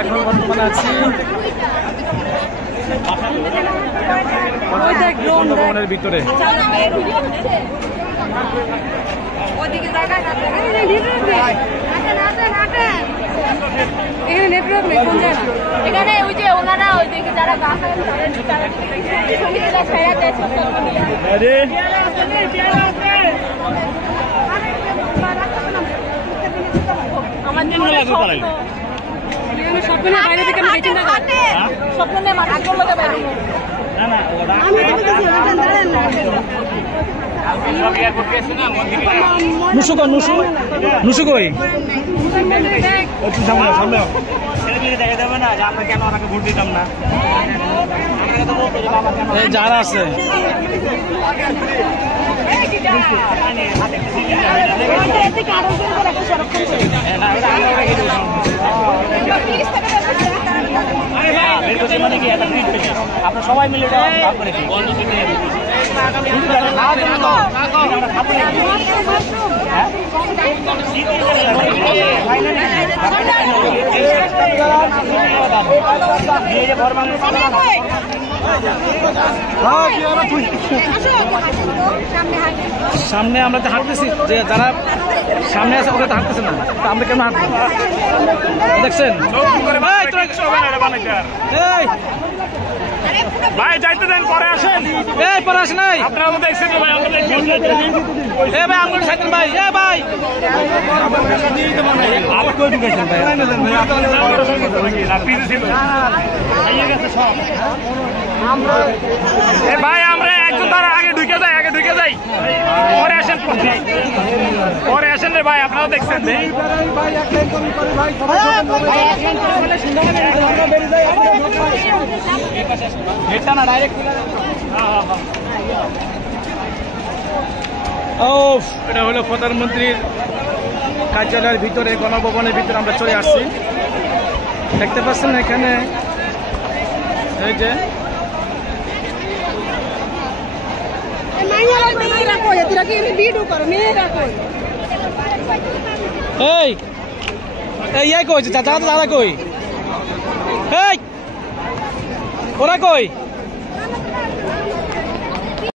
এখন বর্তমানে আছি ভবনের ভিতরে। এখানে ওই যে ওনারা ওই দেখি যারা গাছ নুসু নুসু কই যারা আছে আপনার সবাই মিলে সামনে আমরা তো হাঁটতেছি, যে যারা সামনে আছে ওরা তো হাঁটতেছে না, আমরা কেন হাঁটবো? দেখছেন ভাই যাইতে দেন, পরে আসেন। এই পরে আসে নাই আপনারা তো দেখছেন ভাই, আমরা দেখছি। এ ভাই আমরা সাইকেল ভাই, এ ভাই আপনি কই ঢুকেছেন ভাই? ভাই আমরা একজন তারা আগে ঢুকে যাই, পরে আসেন রে ভাই, আপনারা দেখছেন এটা হলো প্রধানমন্ত্রীর কার্যালয়ের ভিতরে, গণভবনের ভিতরে আমরা চলে আসছি। দেখতে পাচ্ছেন এখানে এই যে এই কই দাদা কই, ওরা কই?